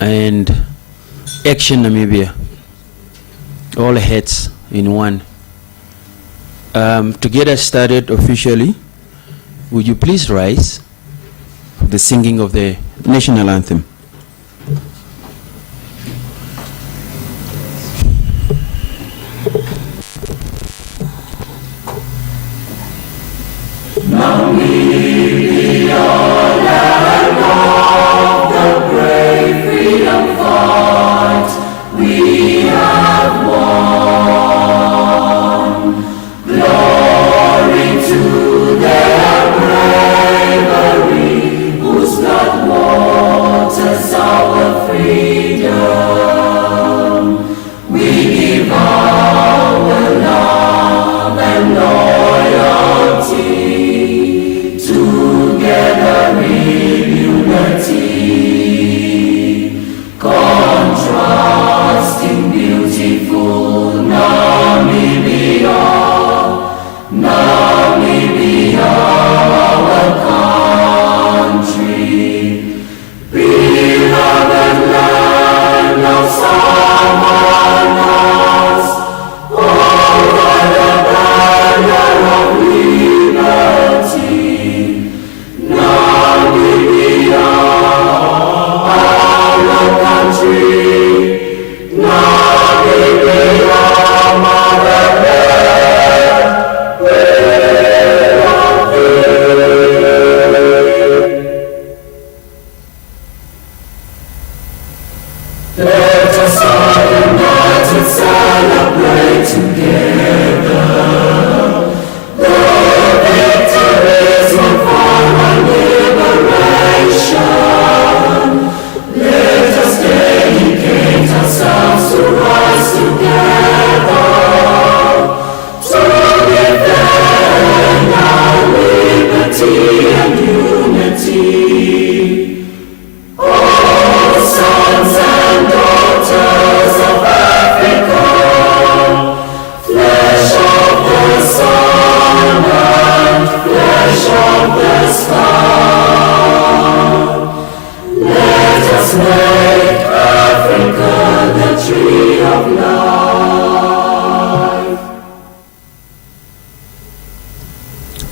and Action Namibia, all heads in one. To get us started officially, would you please rise for the singing of the national anthem?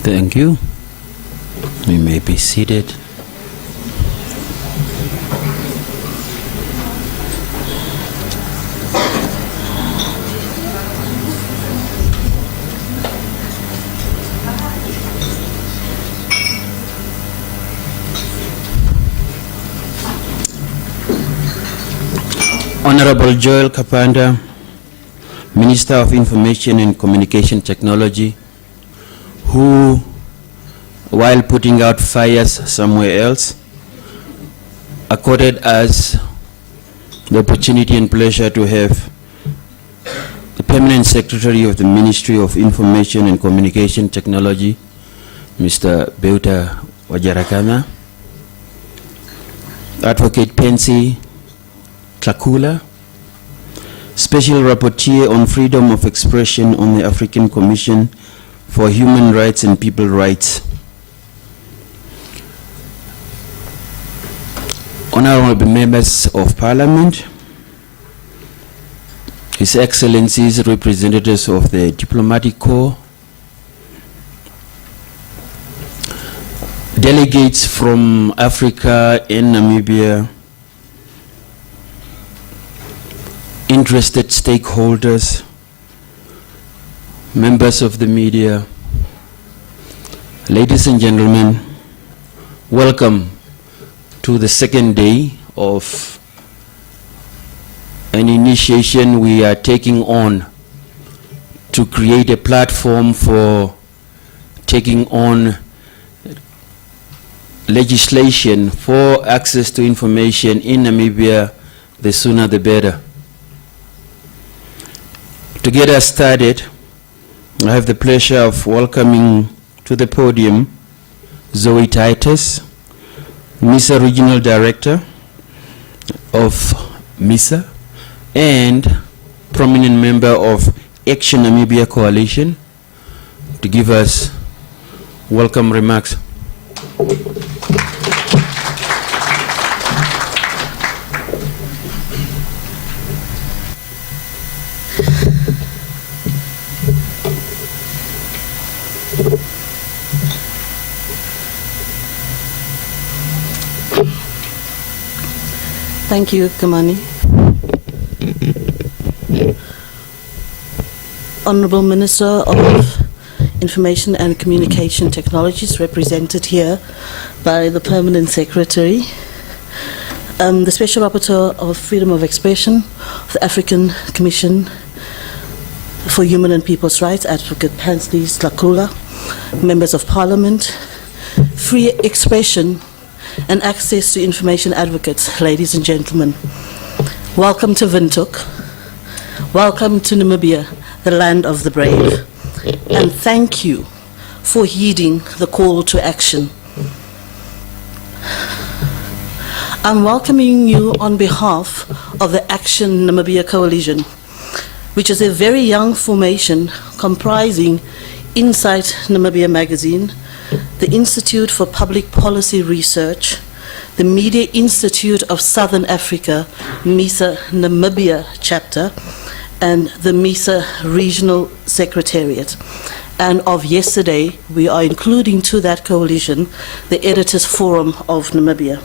Thank you. You may be seated. Honorable Joel Kapanda, Minister of Information and Communication Technology, who, while putting out fires somewhere else, accorded us the opportunity and pleasure to have the Permanent Secretary of the Ministry of Information and Communication Technology, Mr. Beuta Wajarakana, Advocate Pensi Tlakula, Special Rapporteur on Freedom of Expression on the African Commission for Human Rights and People Rights, honorable members of Parliament, His Excellencies, representatives of the Diplomatic Corps, delegates from Africa and Namibia, interested stakeholders, members of the media, ladies and gentlemen, welcome to the second day of an initiation we are taking on to create a platform for taking on legislation for access to information in Namibia. The sooner the better. To get us started, I have the pleasure of welcoming to the podium Zoe Titus, MISA Regional Director of MISA and prominent member of Action Namibia Coalition, to give us welcome remarks. Thank you, Kamani. Honourable Minister of Information and Communication Technologies, represented here by the Permanent Secretary, the Special Rapporteur of Freedom of Expression of the African Commission for Human and People's Rights, Advocate Pansley Slakula, Members of Parliament, free expression and access to information advocates, ladies and gentlemen. Welcome to Windhoek. Welcome to Namibia, the land of the brave. And thank you for heeding the call to action. I'm welcoming you on behalf of the Action Namibia Coalition, which is a very young formation comprising Insight Namibia magazine, the Institute for Public Policy Research, the Media Institute of Southern Africa, MISA Namibia chapter, and the MISA Regional Secretariat. And of yesterday, we are including to that coalition the Editors Forum of Namibia.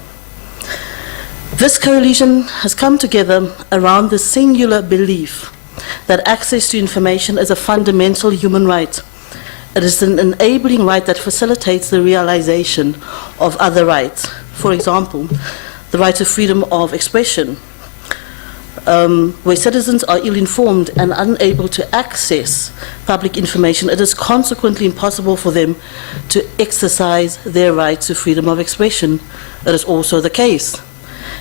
This coalition has come together around the singular belief that access to information is a fundamental human right. It is an enabling right that facilitates the realization of other rights. For example, the right to freedom of expression, where citizens are ill-informed and unable to access public information, it is consequently impossible for them to exercise their right to freedom of expression. It is also the case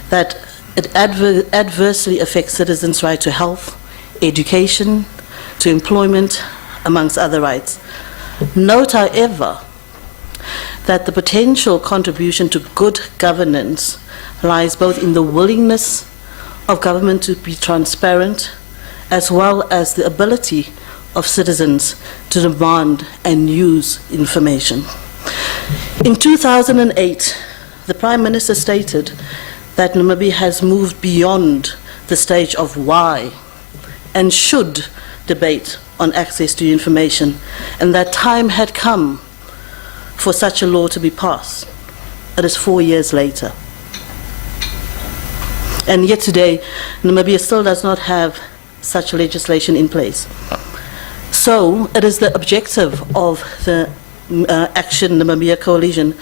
that it adversely affects citizens' right to health, education, to employment, amongst other rights. Note, however, that the potential contribution to good governance lies both in the willingness of government to be transparent, as well as the ability of citizens to demand and use information. In 2008, the Prime Minister stated that Namibia has moved beyond the stage of why and should debate on access to information, and that time had come for such a law to be passed. It is 4 years later. And yet today, Namibia still does not have such legislation in place. So it is the objective of the Action Namibia Coalition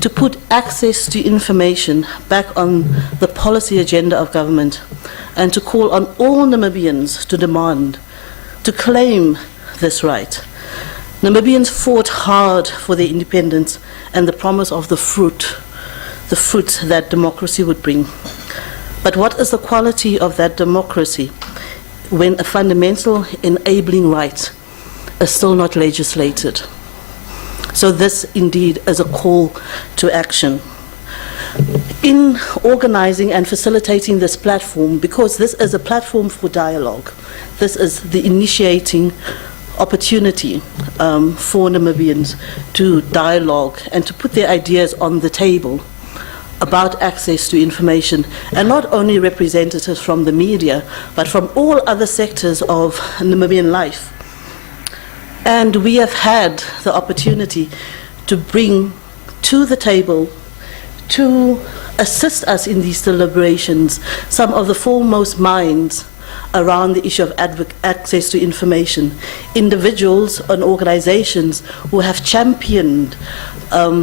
to put access to information back on the policy agenda of government, and to call on all Namibians to demand, to claim this right. Namibians fought hard for their independence and the promise of the fruit that democracy would bring. But what is the quality of that democracy when a fundamental enabling right is still not legislated? So this indeed is a call to action. In organizing and facilitating this platform, because this is a platform for dialogue, this is the initiating opportunity for Namibians to dialogue and to put their ideas on the table about access to information, and not only representatives from the media, but from all other sectors of Namibian life. And we have had the opportunity to bring to the table, to assist us in these deliberations, some of the foremost minds around the issue of access to information, individuals and organizations who have championed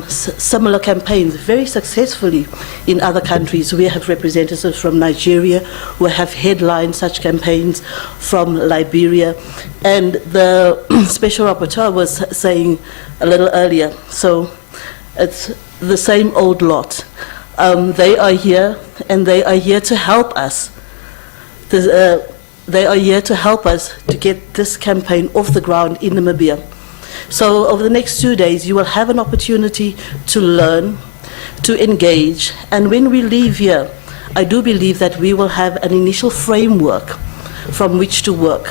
similar campaigns very successfully in other countries. We have representatives from Nigeria who have headlined such campaigns, from Liberia, and the Special Rapporteur was saying a little earlier, so it's the same old lot. They are here, and they are here to help us. They are here to help us to get this campaign off the ground in Namibia. So over the next 2 days, you will have an opportunity to learn, to engage, and when we leave here, I do believe that we will have an initial framework from which to work,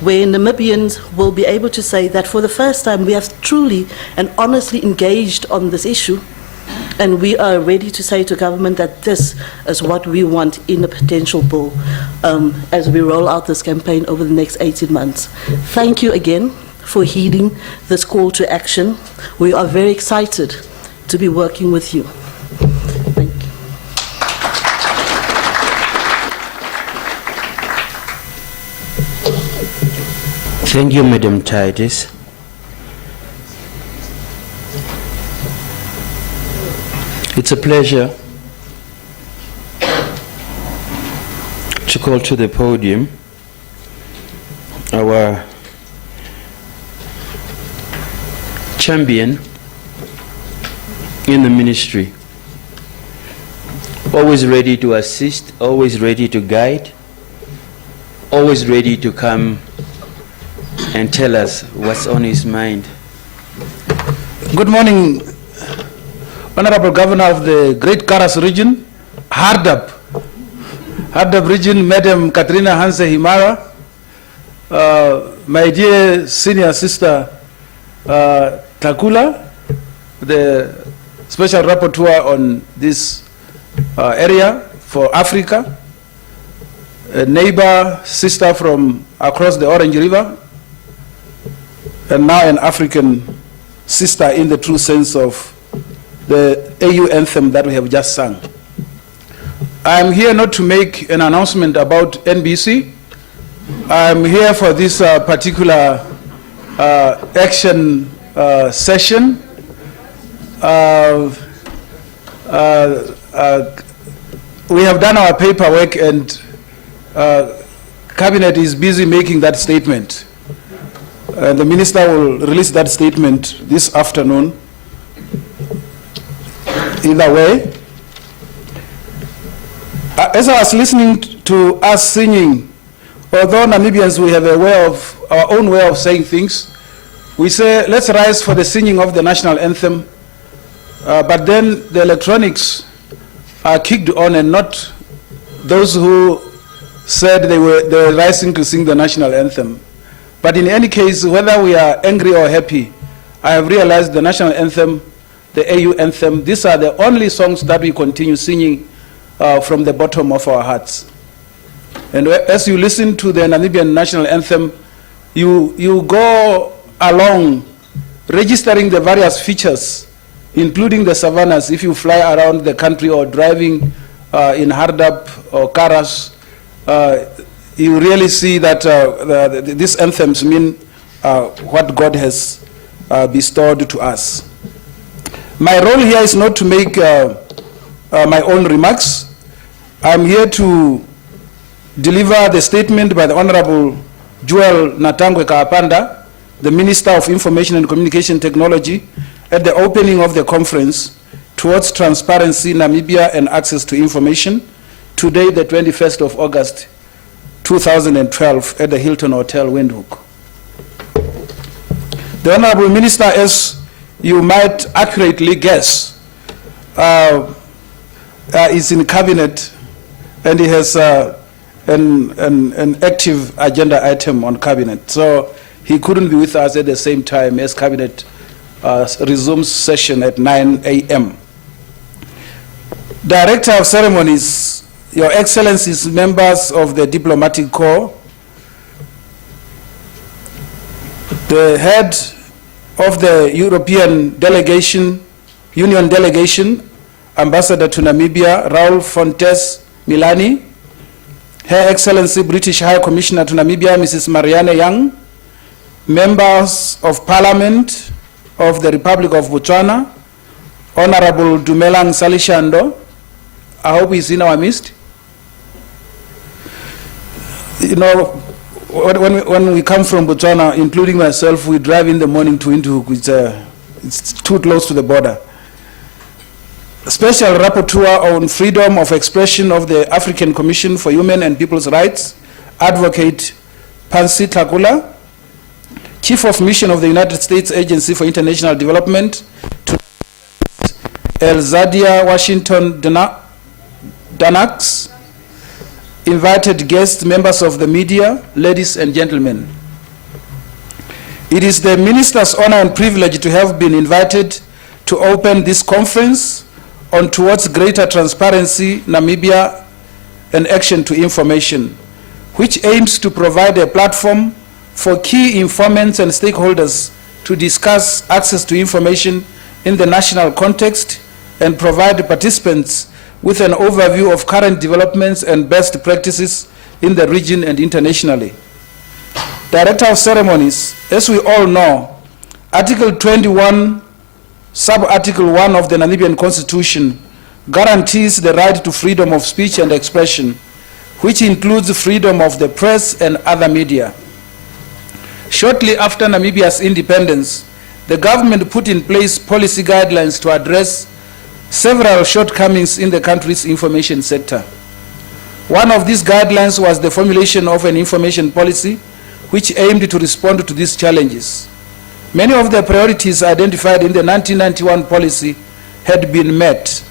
where Namibians will be able to say that for the first time we have truly and honestly engaged on this issue, and we are ready to say to government that this is what we want in a potential bill as we roll out this campaign over the next 18 months. Thank you again for heeding this call to action. We are very excited to be working with you. Thank you. Thank you, Madam Titus. It's a pleasure to call to the podium our champion in the ministry, always ready to assist, always ready to guide, always ready to come and tell us what's on his mind. Good morning, Honorable Governor of the Great Karas region, Hardap region, Madam Katrina Hanse Himara, my dear senior sister Takula, the special rapporteur on this area for Africa, a neighbor sister from across the Orange River, and now an African sister in the true sense of the AU anthem that we have just sung. I'm here not to make an announcement about NBC. I'm here for this particular action session. We have done our paperwork, and Cabinet is busy making that statement. The Minister will release that statement this afternoon. Either way, as I was listening to us singing, although Namibians, we have our own way of saying things, we say, let's rise for the singing of the national anthem, but then the electronics are kicked on, and not those who said they were rising to sing the national anthem. But in any case, whether we are angry or happy, I have realized the national anthem, the AU anthem, these are the only songs that we continue singing from the bottom of our hearts. And as you listen to the Namibian national anthem, you go along registering the various features, including the savannas. If you fly around the country or driving in Hardap or Karas, you really see that these anthems mean what God has bestowed to us. My role here is not to make my own remarks. I'm here to deliver the statement by the Honorable Joel Natangwe Kaapanda, the Minister of Information and Communication Technology, at the opening of the conference towards transparency, Namibia, and access to information, today, the 21st of August, 2012, at the Hilton Hotel, Windhoek. The Honorable Minister, as you might accurately guess, is in Cabinet, and he has an active agenda item on Cabinet. So he couldn't be with us at the same time as Cabinet resumes session at 9 a.m. Director of Ceremonies, Your Excellencies, members of the Diplomatic Corps, the head of the European Union delegation, Ambassador to Namibia, Raul Fontes Milani, Her Excellency British High Commissioner to Namibia, Mrs. Marianne Young, members of Parliament of the Republic of Botswana, Honorable Dumelang Salishando, I hope he's in our midst. You know, when we come from Botswana, including myself, we drive in the morning to Windhoek. It's too close to the border. Special Rapporteur on Freedom of Expression of the African Commission for Human and People's Rights, Advocate Pansy Takula, Chief of Mission of the United States Agency for International Development, to Elzadia Washington Danax, invited guests, members of the media, ladies and gentlemen. It is the Minister's honor and privilege to have been invited to open this conference on Towards Greater Transparency, Namibia, and Action to Information, which aims to provide a platform for key informants and stakeholders to discuss access to information in the national context and provide participants with an overview of current developments and best practices in the region and internationally. Director of Ceremonies, as we all know, Article 21, Sub-Article 1 of the Namibian Constitution guarantees the right to freedom of speech and expression, which includes freedom of the press and other media. Shortly after Namibia's independence, the government put in place policy guidelines to address several shortcomings in the country's information sector. One of these guidelines was the formulation of an information policy which aimed to respond to these challenges. Many of the priorities identified in the 1991 policy had been met.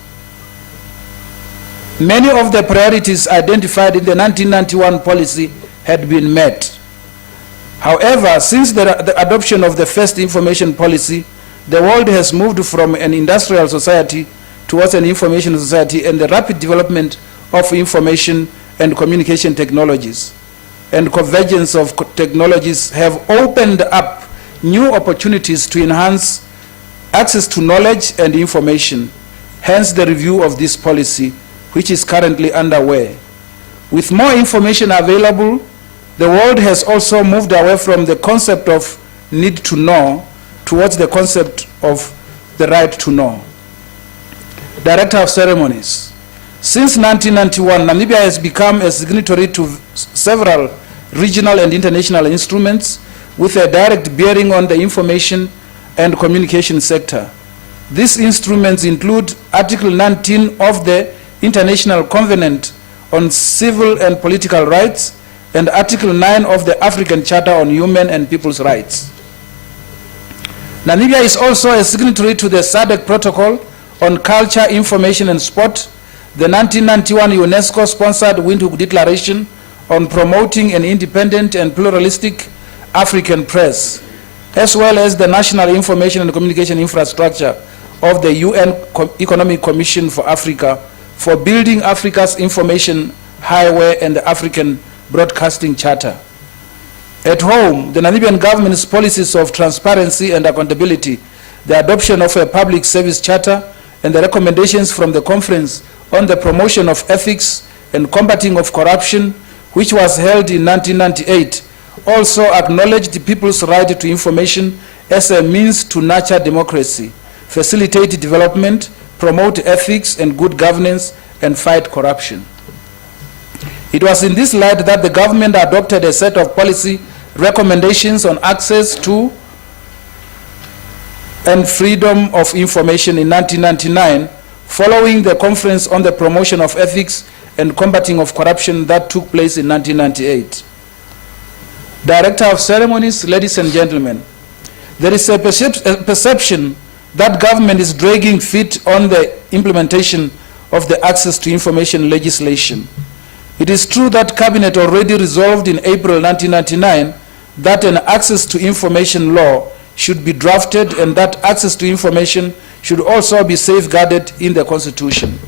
Many of the priorities identified in the 1991 policy had been met. However, since the adoption of the first information policy, the world has moved from an industrial society towards an information society, and the rapid development of information and communication technologies and convergence of technologies have opened up new opportunities to enhance access to knowledge and information. Hence the review of this policy, which is currently underway. With more information available, the world has also moved away from the concept of need to know towards the concept of the right to know. Director of Ceremonies. Since 1991, Namibia has become a signatory to several regional and international instruments with a direct bearing on the information and communication sector. These instruments include Article 19 of the International Covenant on Civil and Political Rights and Article 9 of the African Charter on Human and People's Rights. Namibia is also a signatory to the SADC Protocol on Culture, Information and Sport, the 1991 UNESCO-sponsored Windhoek Declaration on promoting an independent and pluralistic African press, as well as the National Information and Communication Infrastructure of the UN Economic Commission for Africa for building Africa's information highway and the African Broadcasting Charter. At home, the Namibian government's policies of transparency and accountability, the adoption of a public service charter, and the recommendations from the Conference on the Promotion of Ethics and Combating of Corruption, which was held in 1998, also acknowledged the people's right to information as a means to nurture democracy, facilitate development, promote ethics and good governance, and fight corruption. It was in this light that the government adopted a set of policy recommendations on access to and freedom of information in 1999, following the Conference on the Promotion of Ethics and Combating of Corruption that took place in 1998. Director of Ceremonies, ladies and gentlemen, there is a perception that government is dragging feet on the implementation of the access to information legislation. It is true that Cabinet already resolved in April 1999 that an access to information law should be drafted and that access to information should also be safeguarded in the Constitution.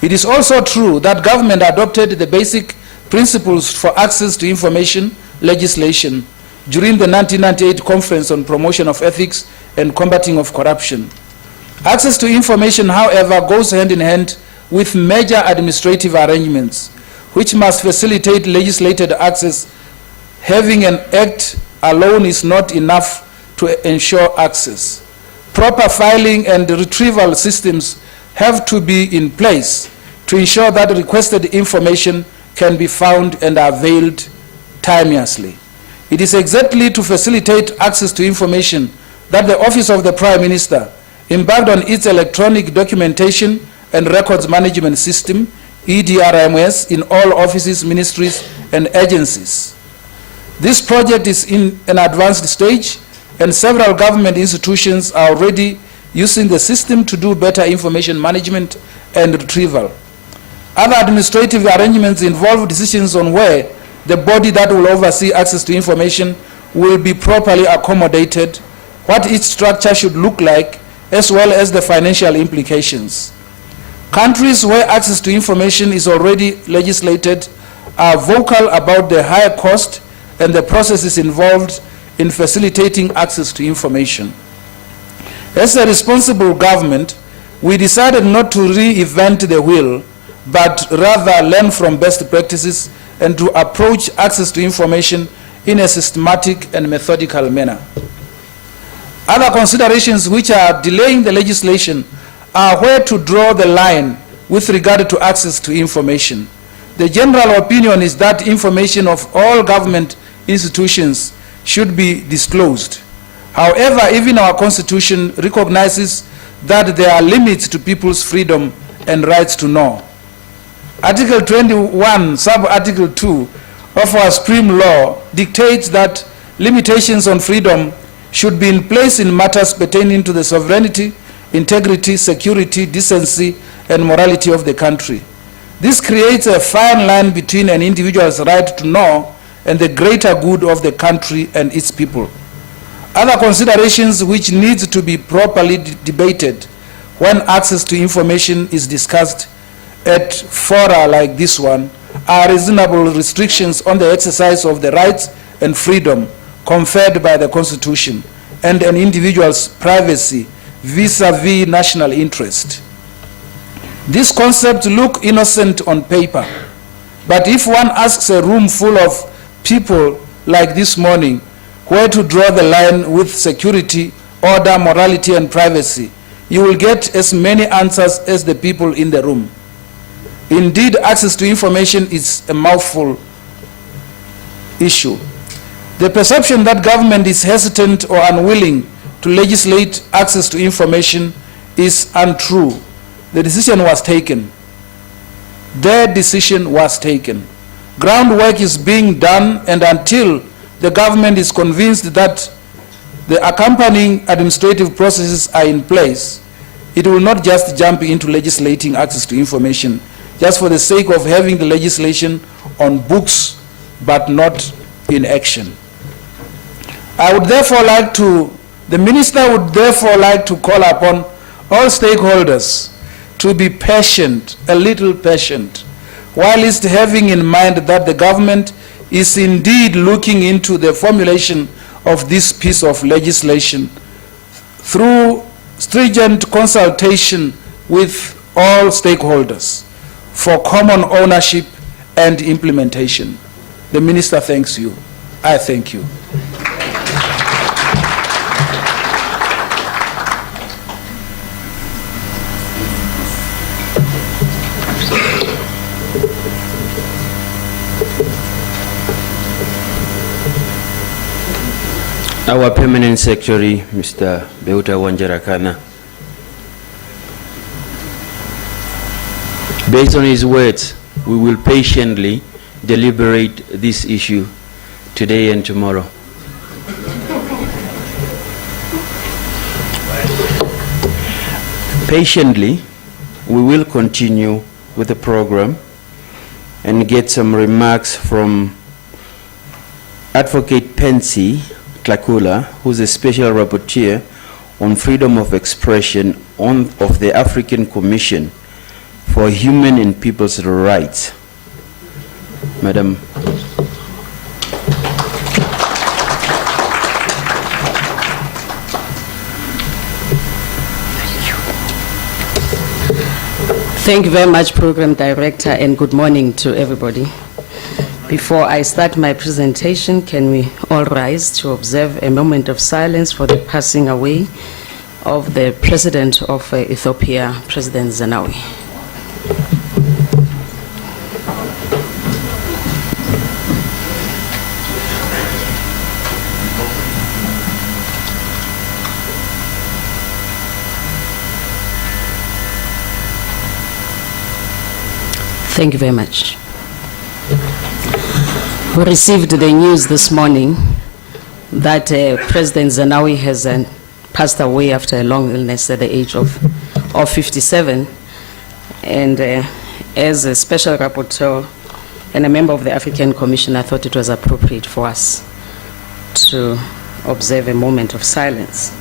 It is also true that government adopted the basic principles for access to information legislation during the 1998 Conference on Promotion of Ethics and Combating of Corruption. Access to information, however, goes hand in hand with major administrative arrangements, which must facilitate legislated access. Having an act alone is not enough to ensure access. Proper filing and retrieval systems have to be in place to ensure that requested information can be found and availed timeously. It is exactly to facilitate access to information that the Office of the Prime Minister embarked on its electronic documentation and records management system, EDRMS, in all offices, ministries, and agencies. This project is in an advanced stage, and several government institutions are already using the system to do better information management and retrieval. Other administrative arrangements involve decisions on where the body that will oversee access to information will be properly accommodated, what its structure should look like, as well as the financial implications. Countries where access to information is already legislated are vocal about the high cost and the processes involved in facilitating access to information. As a responsible government, we decided not to reinvent the wheel, but rather learn from best practices and to approach access to information in a systematic and methodical manner. Other considerations which are delaying the legislation are where to draw the line with regard to access to information. The general opinion is that information of all government institutions should be disclosed. However, even our Constitution recognizes that there are limits to people's freedom and rights to know. Article 21, sub-article 2 of our Supreme Law dictates that limitations on freedom should be in place in matters pertaining to the sovereignty, integrity, security, decency, and morality of the country. This creates a fine line between an individual's right to know and the greater good of the country and its people. Other considerations which need to be properly debated when access to information is discussed at fora like this one are reasonable restrictions on the exercise of the rights and freedom conferred by the Constitution and an individual's privacy vis-à-vis national interest. These concepts look innocent on paper, but if one asks a room full of people like this morning where to draw the line with security, order, morality, and privacy, you will get as many answers as the people in the room. Indeed, access to information is a mouthful issue. The perception that government is hesitant or unwilling to legislate access to information is untrue. The decision was taken. Their decision was taken. Groundwork is being done, and until the government is convinced that the accompanying administrative processes are in place, it will not just jump into legislating access to information just for the sake of having the legislation on books but not in action. The minister would therefore like to call upon all stakeholders to be patient, a little patient, whilst having in mind that the government is indeed looking into the formulation of this piece of legislation through stringent consultation with all stakeholders for common ownership and implementation. The minister thanks you. I thank you. Our Permanent Secretary, Mr. Beuta Wanjarakana. Based on his words, we will patiently deliberate this issue today and tomorrow. Patiently, we will continue with the program and get some remarks from Advocate Pensy Tlakula, who's a special rapporteur on freedom of expression of the African Commission for Human and People's Rights. Madam. Thank you very much, Program Director, and good morning to everybody. Before I start my presentation, can we all rise to observe a moment of silence for the passing away of the President of Ethiopia, President Zenawi. Thank you very much. We received the news this morning that President Zenawi has passed away after a long illness at the age of 57. And as a special rapporteur and a member of the African Commission, I thought it was appropriate for us to observe a moment of silence.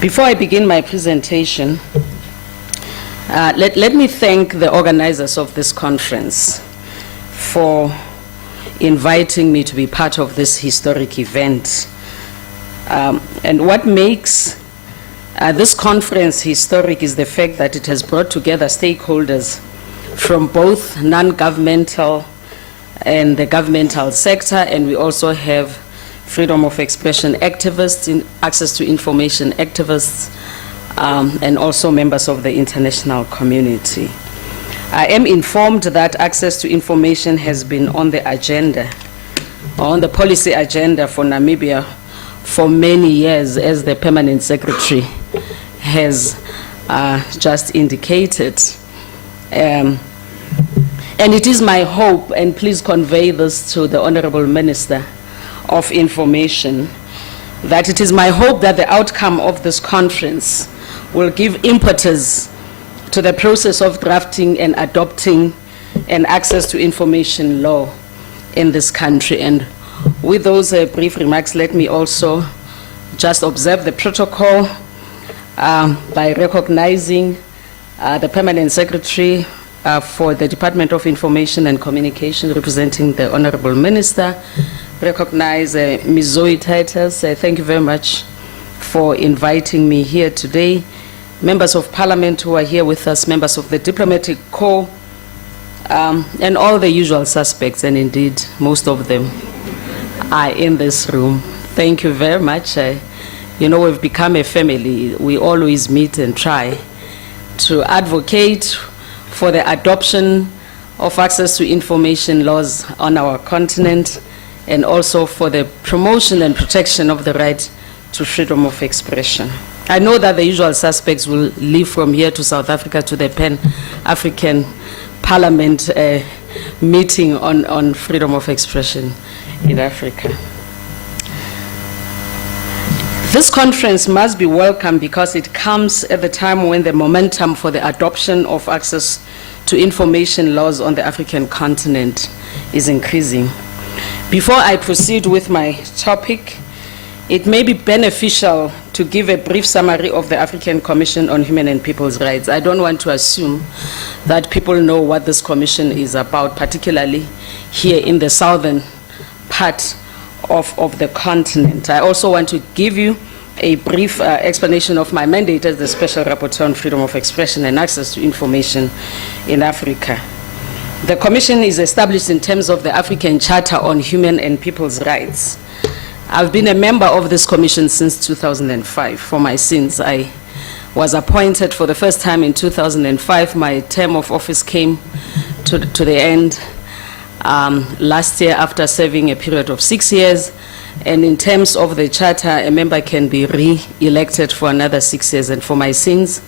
Before I begin my presentation, let me thank the organizers of this conference for inviting me to be part of this historic event. And what makes this conference historic is the fact that it has brought together stakeholders from both non-governmental and the governmental sector, and we also have freedom of expression activists, access to information activists, and also members of the international community. I am informed that access to information has been on the agenda, on the policy agenda for Namibia for many years, as the Permanent Secretary has just indicated. And it is my hope, and please convey this to the Honorable Minister of Information, that it is my hope that the outcome of this conference will give impetus to the process of drafting and adopting an access to information law in this country. And with those brief remarks, let me also just observe the protocol by recognizing the Permanent Secretary for the Department of Information and Communication, representing the Honorable Minister. Recognize Ms. Zoe Titus. Thank you very much for inviting me here today. Members of Parliament who are here with us, members of the Diplomatic Corps, and all the usual suspects, and indeed most of them are in this room. Thank you very much. You know, we've become a family. We always meet and try to advocate for the adoption of access to information laws on our continent, and also for the promotion and protection of the right to freedom of expression. I know that the usual suspects will leave from here to South Africa to the Pan-African Parliament meeting on freedom of expression in Africa. This conference must be welcome because it comes at the time when the momentum for the adoption of access to information laws on the African continent is increasing. Before I proceed with my topic, it may be beneficial to give a brief summary of the African Commission on Human and People's Rights. I don't want to assume that people know what this commission is about, particularly here in the southern part of the continent. I also want to give you a brief explanation of my mandate as the Special Rapporteur on Freedom of Expression and Access to Information in Africa. The Commission is established in terms of the African Charter on Human and People's Rights. I've been a member of this commission since 2005. For my sins, I was appointed for the first time in 2005. My term of office came to the end last year after serving a period of 6 years. And in terms of the charter, a member can be re-elected for another 6 years. And for my sins,